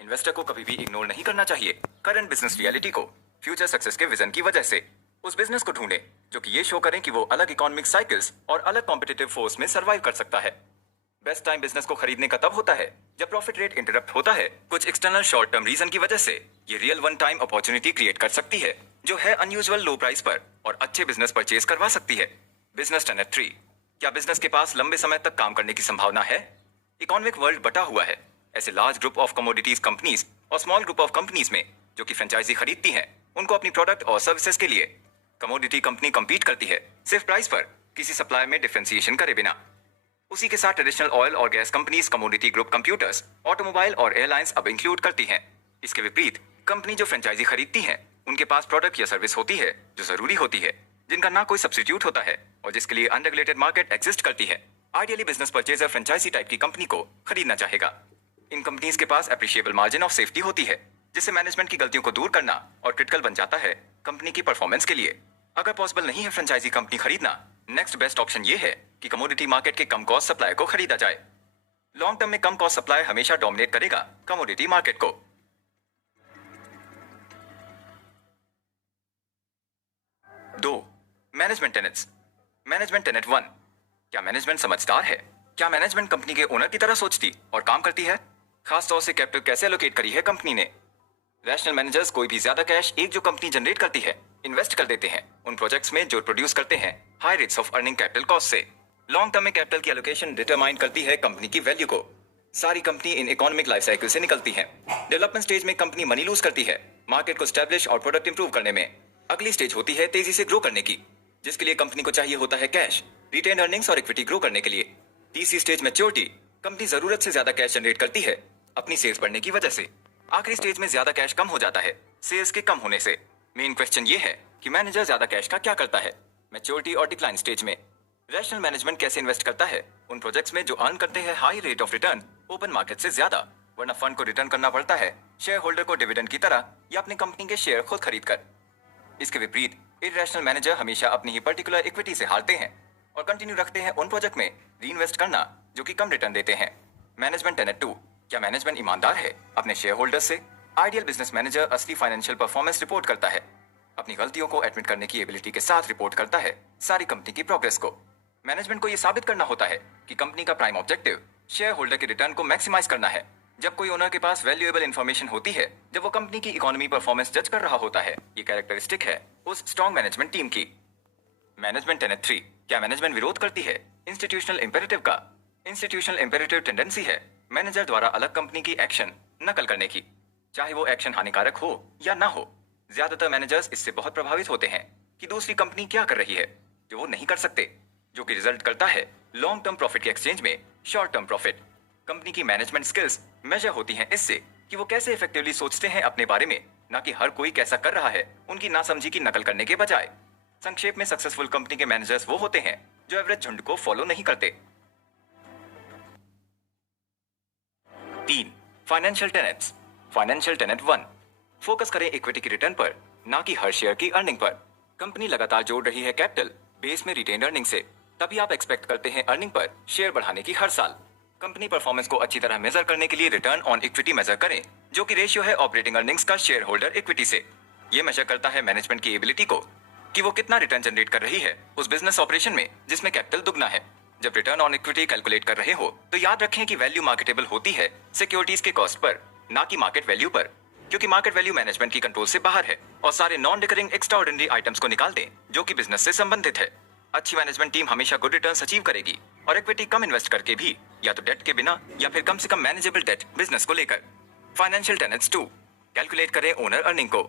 इन्वेस्टर को कभी भी इग्नोर नहीं करना चाहिए करंट बिजनेस रियलिटी को फ्यूचर सक्सेस के विजन की वजह से। उस बिजनेस को ढूंढें जो कि ये शो करें कि वो अलग इकोनॉमिक साइकिल्स और अलग कॉम्पिटिटिव फोर्स में सर्वाइव कर सकता है। बेस्ट टाइम बिजनेस को खरीदने का तब होता है जब प्रॉफिट रेट इंटरप्ट होता है कुछ एक्सटर्नल शॉर्ट टर्म रीजन की वजह से। ये real one time opportunity create कर सकती है जो है अनयूजुअल लो प्राइस पर और अच्छे बिजनेस परचेज करवा सकती है। बिजनेस टेनेट 3, क्या बिजनेस के पास लंबे समय तक काम करने की संभावना है? इकोनॉमिक वर्ल्ड बटा हुआ है ऐसे large group of commodities companies और स्मॉल ग्रुप ऑफ कंपनीज में जो कि फ्रेंचाइजी खरीदती हैं उनको अपनी प्रोडक्ट और सर्विसेज के लिए। कमोडिटी कंपनी compete करती है सिर्फ प्राइस पर, किसी सप्लाई में डिफरेंशिएशन करे बिना। उसी के साथ ट्रेडिशनल ऑयल और gas companies commodity group computers, automobile और एयरलाइंस अब इंक्लूड करती हैं। इसके विपरीत कंपनी जो फ्रेंचाइजी खरीदती हैं उनके पास प्रोडक्ट या सर्विस होती है जो जरूरी होती है, जिनका ना कोई सब्स्टिट्यूट होता है और जिसके लिए अनरेगुलेटेड मार्केट एग्जिस्ट करती है। Ideally business purchaser franchise type की कंपनी को खरीदना चाहेगा। इन कंपनीज के पास एप्रिशिएबल मार्जिन ऑफ सेफ्टी होती है जिससे मैनेजमेंट की गलतियों को दूर करना और क्रिटिकल बन जाता है कंपनी की परफॉर्मेंस के लिए। अगर पॉसिबल नहीं है फ्रेंचाइजी कंपनी खरीदना, नेक्स्ट बेस्ट ऑप्शन ये है कि कमोडिटी मार्केट के कम कॉस्ट सप्लाई को खरीदा जाए। लॉन्ग टर्म में कम कॉस्ट सप्लाई हमेशा डोमिनेट करेगा कमोडिटी मार्केट को। 2, मैनेजमेंट टेनेट्स। मैनेजमेंट टेनेट 1, क्या मैनेजमेंट समझदार है? क्या मैनेजमेंट कंपनी के ओनर की तरह सोचती और काम करती है? खासतौर से कैपिटल कैसे एलोकेट करी है कंपनी ने? रैशनल मैनेजर्स कोई भी ज्यादा कैश एक जो कंपनी जनरेट करती है इन्वेस्ट कर देते हैं उन प्रोजेक्ट्स में जो प्रोड्यूस करते हैं high rates of earning capital cost से। लॉन्ग टर्म में कैपिटल की एलोकेशन डिटरमाइन करती है कंपनी की वैल्यू को। सारी company in economic life cycle से निकलती है। डेवलपमेंट स्टेज में कंपनी मनी लूज करती है मार्केट को स्टैब्लिश और प्रोडक्ट इंप्रूव करने में। अगली स्टेज होती है तेजी से ग्रो करने की, जिसके लिए कंपनी को चाहिए होता है कैश, रिटेन अर्निंग्स और इक्विटी ग्रो करने के लिए। तीसरी स्टेज मैच्योरिटी, कंपनी जरूरत से ज्यादा कैश जनरेट करती है अपनी सेल्स बढ़ने की वजह से। आखिरी स्टेज में ज्यादा कैश कम हो जाता है सेल्स के कम होने से। मेन क्वेश्चन ये है कि मैनेजर ज्यादा कैश का क्या करता है मैच्योरिटी और डिक्लाइन स्टेज में? रैशनल मैनेजमेंट कैसे इन्वेस्ट करता है उन प्रोजेक्ट्स में जो अर्न करते हैं high rate of return open market से ज्यादा, वरना फंड को रिटर्न करना पड़ता है शेयर होल्डर को डिविडेंड की तरह या अपनी कंपनी के शेयर खुद खरीद कर। इसके विपरीत इरैशनल मैनेजर हमेशा अपनी ही पर्टिकुलर इक्विटी से हारते हैं और कंटिन्यू रखते हैं उन प्रोजेक्ट में री इन्वेस्ट करना जो कि कम रिटर्न देते हैं। मैनेजमेंट टेनेट 2, क्या मैनेजमेंट ईमानदार है अपने शेयर होल्डर्स से? आइडियल बिजनेस मैनेजर असली फाइनेंशियल परफॉर्मेंस रिपोर्ट करता है, अपनी गलतियों को एडमिट करने की एबिलिटी के साथ रिपोर्ट करता है सारी कंपनी की प्रोग्रेस को। मैनेजमेंट को यह साबित करना होता है कि कंपनी का प्राइम ऑब्जेक्टिव शेयर होल्डर के रिटर्न को मैक्सिमाइज करना है। जब कोई ओनर के पास वैल्यूएबल इंफॉर्मेशन होती है, जब वो कंपनी की इकोनॉमी परफॉर्मेंस जज कर रहा होता है, ये कैरेक्टरिस्टिक है उस स्ट्रॉन्ग मैनेजमेंट टीम की। मैनेजमेंट टेनेट 3, क्या मैनेजमेंट विरोध करती है इंस्टीट्यूशनल इंपेरेटिव का? इंस्टीट्यूशनल इंपेरेटिव टेंडेंसी है मैनेजर द्वारा अलग कंपनी की एक्शन नकल करने की, चाहे वो एक्शन हानिकारक हो या ना हो। ज्यादातर मैनेजर्स इससे बहुत प्रभावित होते हैं कि दूसरी कंपनी क्या कर रही है जो वो नहीं कर सकते, जो कि रिजल्ट करता है लॉन्ग टर्म प्रॉफिट के एक्सचेंज में शॉर्ट टर्म प्रॉफिट। कंपनी की मैनेजमेंट स्किल्स मेजर होती हैं इससे कि वो कैसे इफेक्टिवली सोचते हैं अपने बारे में, ना कि हर कोई कैसा कर रहा है उनकी नासमझी की नकल करने के बजाय। संक्षेप में, सक्सेसफुल कंपनी के मैनेजर्स वो होते हैं जो एवरेज झुंड को फॉलो नहीं करते। 3. Financial tenets. Financial Tenet 1, focus करें इक्विटी की रिटर्न पर, ना कि हर शेयर की अर्निंग पर। कंपनी लगातार जोड़ रही है कैपिटल बेस में रिटेन अर्निंग से, तभी आप एक्सपेक्ट करते हैं अर्निंग पर शेयर बढ़ाने की हर साल। कंपनी परफॉर्मेंस को अच्छी तरह मेजर करने के लिए रिटर्न ऑन इक्विटी मेजर करें, जो कि रेशियो है ऑपरेटिंग अर्निंग्स का शेयर होल्डर इक्विटी से। ये मेजर करता है मैनेजमेंट की एबिलिटी को कि वो कितना रिटर्न जनरेट कर रही है उस बिजनेस ऑपरेशन में जिसमें कैपिटल दुगना है। जब रिटर्न ऑन इक्विटी कैलकुलेट कर रहे हो तो याद रखें कि वैल्यू मार्केटेबल होती है सिक्योरिटीज के कॉस्ट पर, ना कि मार्केट वैल्यू पर, क्योंकि मार्केट वैल्यू मैनेजमेंट की कंट्रोल से बाहर है। और सारे नॉन रिकरिंग एक्स्ट्राऑर्डिनरी आइटम्स को निकाल दें जो कि बिजनेस से संबंधित है। अच्छी मैनेजमेंट टीम हमेशा गुड रिटर्न अचीव करेगी, और इक्विटी कम इन्वेस्ट करके भी, या तो डेट के बिना या फिर कम से कम मैनेजेबल डेट बिजनेस को लेकर। फाइनेंशियल टेनेट्स 2, कैलकुलेट करें ओनर अर्निंग को।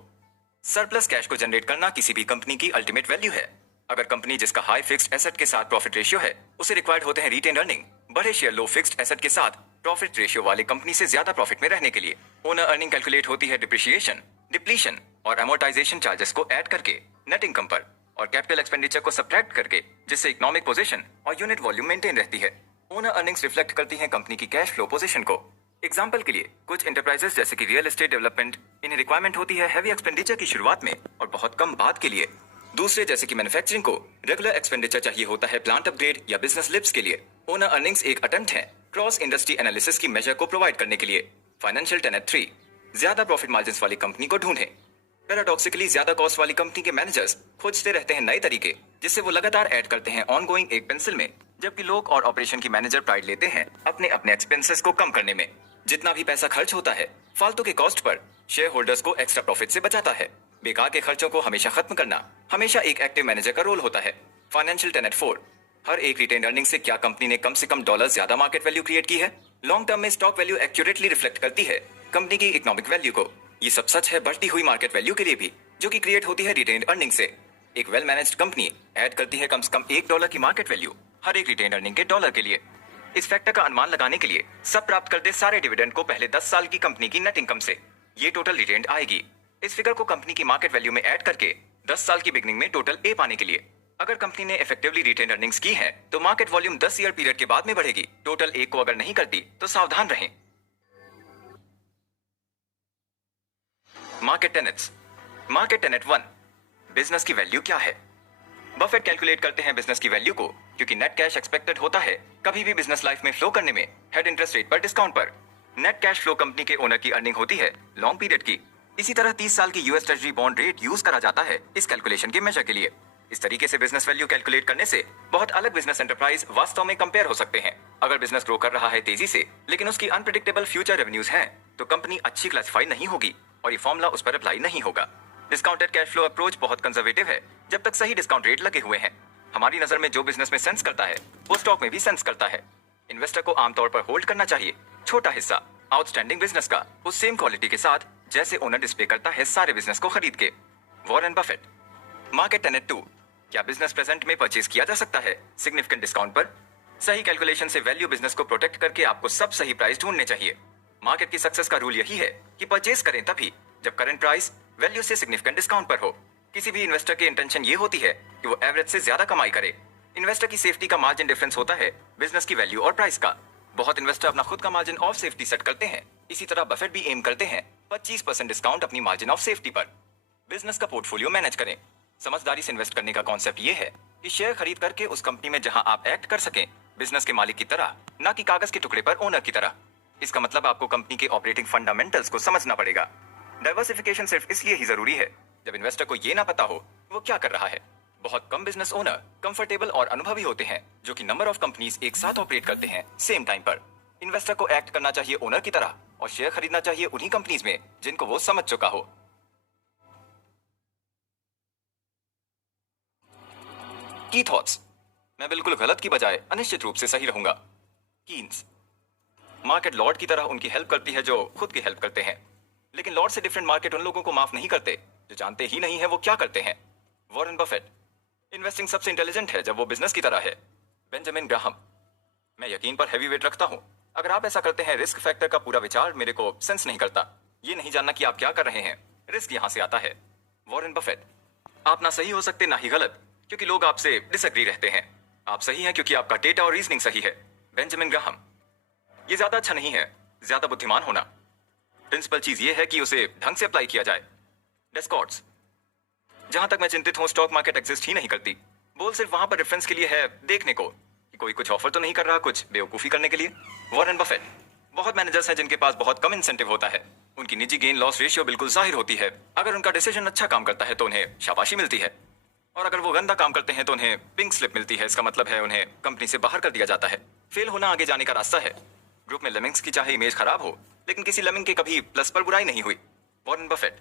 सरप्लस कैश को जनरेट करना किसी भी कंपनी की अल्टीमेट वैल्यू है। अगर कंपनी जिसका हाई फिक्स्ड एसेट के साथ प्रॉफिट रेशियो है, उसे रिक्वायर्ड होते हैं रिटेन अर्निंग। बड़े शेयर लो फिक्स्ड एसेट के साथ प्रॉफिट रेशियो वाले कंपनी से ज्यादा प्रॉफिट में रहने के लिए। ओनर अर्निंग कैलकुलेट होती है डिप्रिशिएशन, डिप्लीशन और अमोर्टाइजेशन चार्जेस को ऐड करके नेट इनकम पर, और कैपिटल एक्सपेंडिचर को सब्ट्रैक्ट करके, जिससे इकोनॉमिक पोजीशन और यूनिट वॉल्यूम मेंटेन रहती है। ओनर अर्निंग्स रिफ्लेक्ट करती हैं कंपनी की कैश फ्लो पोजीशन को। एग्जाम्पल के लिए, कुछ एंटरप्राइजेस जैसे कि रियल एस्टेट डेवलपमेंट, इन्हें रिक्वायरमेंट होती है हैवी एक्सपेंडिचर की शुरुआत में और बहुत कम बाद के लिए। दूसरे जैसे कि मैन्युफैक्चरिंग को रेगुलर एक्सपेंडिचर चाहिए होता है प्लांट अपग्रेड या बिजनेस लिप्स के लिए। ओनर अर्निंग्स एक अटेम्प्ट है क्रॉस इंडस्ट्री एनालिसिस की मेजर को प्रोवाइड करने के लिए। फाइनेंशियल टेनेट 3, ज्यादा प्रॉफिट मार्जिन वाली कंपनी को ढूंढें। पैराडॉक्सिकली ज्यादा कॉस्ट वाली कंपनी के मैनेजर्स खोजते रहते हैं नए तरीके, जिससे वो लगातार ऐड करते हैं ऑनगोइंग एक पेंसिल में, जबकि लोग और ऑपरेशन की मैनेजर प्राइड लेते हैं अपने अपने एक्सपेंसेस को कम करने में। जितना भी पैसा खर्च होता है फालतू के कॉस्ट पर, शेयर होल्डर्स को एक्स्ट्रा प्रॉफिट से बचाता है। बेकार के खर्चों को हमेशा खत्म करना हमेशा एक एक्टिव मैनेजर का रोल होता है। फाइनेंशियल टेनेट 4, हर एक रिटेन अर्निंग से क्या कंपनी ने कम से कम डॉलर ज्यादा मार्केट वैल्यू क्रिएट की है? लॉन्ग टर्म में स्टॉक वैल्यू एक्यूरेटली रिफ्लेक्ट करती है कंपनी की इकोनॉमिक वैल्यू को। ये सब सच है बढ़ती हुई मार्केट वैल्यू के लिए भी, जो कि क्रिएट होती है रिटेन अर्निंग से। एक वेल मैनेज्ड कंपनी ऐड करती है कम से कम $1 की मार्केट वैल्यू हर एक रिटेन अर्निंग के डॉलर के लिए। इस फैक्टर का अनुमान लगाने के लिए सब प्राप्त करते सारे डिविडेंड को पहले 10 साल की कंपनी की नेट इनकम से, ये टोटल रिटेंड आएगी। इस फिगर को कंपनी की मार्केट वैल्यू में ऐड करके 10 साल की बिगनिंग में टोटल ए पाने के लिए, अगर कंपनी ने इफेक्टिवली रिटेन अर्निंग्स की है तो मार्केट वॉल्यूम 10 ईयर पीरियड के बाद में बढ़ेगी। टोटल ए को अगर नहीं करती तो सावधान रहें। Market tenets. Market Tenet 1, business की वैल्यू क्या है? बफेट कैलकुलेट करते हैं बिजनेस की वैल्यू को, क्योंकि नेट कैश एक्सपेक्टेड होता है कभी भी बिजनेस लाइफ में फ्लो करने में हेड इंटरेस्ट रेट पर डिस्काउंट पर। नेट कैश फ्लो कंपनी के ओनर की अर्निंग होती है लॉन्ग पीरियड की। इसी तरह 30 साल की US treasury bond rate use करा जाता है इस कैलकुलेशन के मेजर के लिए। इस तरीके से बिजनेस वैल्यू कैलकुलेट करने से बहुत अलग बिजनेस एंटरप्राइज वास्तव में कंपेयर हो सकते हैं। अगर बिजनेस ग्रो कर रहा है तेजी से, लेकिन उसकी अनप्रेडिक्टेबल फ्यूचर रेवेन्यूज हैं, तो कंपनी अच्छी क्लासिफाई नहीं होगी और ये फॉर्मूला उस पर अप्लाई नहीं होगा। डिस्काउंटेड कैश फ्लो अप्रोच बहुत कंजर्वेटिव है जब तक सही डिस्काउंट रेट लगे हुए हैं। हमारी नजर में जो बिजनेस में सेंस करता है वो स्टॉक में भी सेंस करता है। इन्वेस्टर को आमतौर पर होल्ड करना चाहिए छोटा हिस्सा आउटस्टैंडिंग बिजनेस का उस सेम क्वालिटी के साथ जैसे ओनर डिस्प्ले करता है सारे बिजनेस को खरीद के। Warren Buffett. मार्केट टेनेट 2, क्या बिजनेस प्रेजेंट में परचेज किया जा सकता है सिग्निफिकेंट डिस्काउंट पर? सही कैलकुलेशन से वैल्यू बिजनेस को प्रोटेक्ट करके आपको सब सही प्राइस ढूंढने चाहिए। मार्केट की सक्सेस का रूल यही है कि परचेज करें तभी जब करंट प्राइस वैल्यू से सिग्निफिकेंट डिस्काउंट पर हो। किसी भी इन्वेस्टर की इंटेंशन ये होती है कि वो एवरेज से ज्यादा कमाई करे। इन्वेस्टर की सेफ्टी का मार्जिन डिफरेंस होता है बिजनेस की वैल्यू और प्राइस का। बहुत इन्वेस्टर अपना खुद का मार्जिन ऑफ सेफ्टी सेट करते हैं, इसी तरह बफेट भी एम करते हैं 25% डिस्काउंट अपनी मार्जिन ऑफ सेफ्टी पर। बिजनेस का पोर्टफोलियो मैनेज करें। समझदारी से इन्वेस्ट करने का कॉन्सेप्ट ये है कि शेयर खरीद करके उस कंपनी में जहां आप एक्ट कर सकें बिजनेस के मालिक की तरह, ना कि कागज के टुकड़े पर ओनर की तरह। इसका मतलब आपको कंपनी के ऑपरेटिंग फंडामेंटल्स को समझना पड़ेगा। डाइवर्सिफिकेशन सिर्फ इसलिए ही जरूरी है जब इन्वेस्टर को ये ना पता हो वो क्या कर रहा है। बहुत कम बिजनेस ओनर कंफर्टेबल और अनुभवी होते हैं जो कि नंबर ऑफ कंपनीज एक साथ ऑपरेट करते हैं सेम टाइम पर। इन्वेस्टर को एक्ट करना चाहिए ओनर की तरह और शेयर खरीदना चाहिए उन्हीं कंपनीज में जिनको वो समझ चुका हो। की थॉट्स, मैं बिल्कुल गलत की बजाय अनिश्चित रूप से सही रहूंगा। कीन्स, मार्केट लॉर्ड की तरह उनकी हेल्प करती है जो खुद की हेल्प करते हैं, लेकिन लॉर्ड से डिफरेंट मार्केट उन लोगों को माफ नहीं करते जो जानते ही नहीं है वो क्या करते हैं। वॉरेन बफेट, इन्वेस्टिंग सबसे इंटेलिजेंट है जब वो बिजनेस की तरह है। बेंजामिन ग्राहम, मैं यकीन पर हैवी वेट रखता हूं। अगर आप ऐसा करते हैं, रिस्क फैक्टर का पूरा विचार मेरे को सेंस नहीं करता। ये नहीं जानना कि आप क्या कर रहे हैं, रिस्क यहां से आता है। वॉरेन बफेट, आप ना सही हो सकते ना ही गलत, क्योंकि लोग आपसे डिसएग्री रहते हैं। आप सही हैं क्योंकि आपका डेटा और रीजनिंग सही है। बेंजामिन ग्राहम, ये ज्यादा अच्छा नहीं है, ज्यादा बुद्धिमान होना। प्रिंसिपल चीज ये है कि उसे ढंग से अप्लाई किया जाए। डेस्कॉर्ट्स, जहां तक मैं चिंतित हूं, स्टॉक मार्केट एग्जिस्ट ही नहीं करती। बोल सिर्फ वहां पर रेफरेंस के लिए है, देखने को कि कोई कुछ ऑफर तो नहीं कर रहा, कुछ बेवकूफी करने के लिए। वॉरेन बफेट, बहुत मैनेजर्स हैं जिनके पास बहुत कम इंसेंटिव होता है। उनकी निजी गेन लॉस रेशियो बिल्कुल जाहिर होती है। अगर उनका डिसीजन अच्छा काम करता है तो उन्हें शाबाशी मिलती है, और अगर वो गंदा काम करते हैं तो उन्हें पिंक स्लिप मिलती है। इसका मतलब है उन्हें कंपनी से बाहर कर दिया जाता है। फेल होना आगे जाने का रास्ता है। ग्रुप में लेमिंग्स की चाहे इमेज खराब हो, लेकिन किसी लेमिंग के कभी प्लस पर बुराई नहीं हुई। वॉरेन बफेट,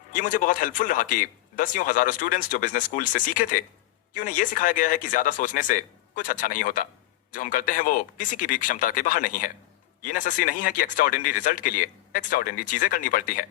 ये मुझे बहुत हेल्पफुल रहा कि दसियों हजारों स्टूडेंट्स जो बिजनेस स्कूल से सीखे थे कि उन्हें यह सिखाया गया है कि ज्यादा सोचने से कुछ अच्छा नहीं होता। जो हम करते हैं वो किसी की भी क्षमता के बाहर नहीं है। ये नेसेसरी नहीं है कि एक्स्ट्राऑर्डिनरी रिजल्ट के लिए एक्स्ट्राऑर्डिनरी चीजें करनी पड़ती है।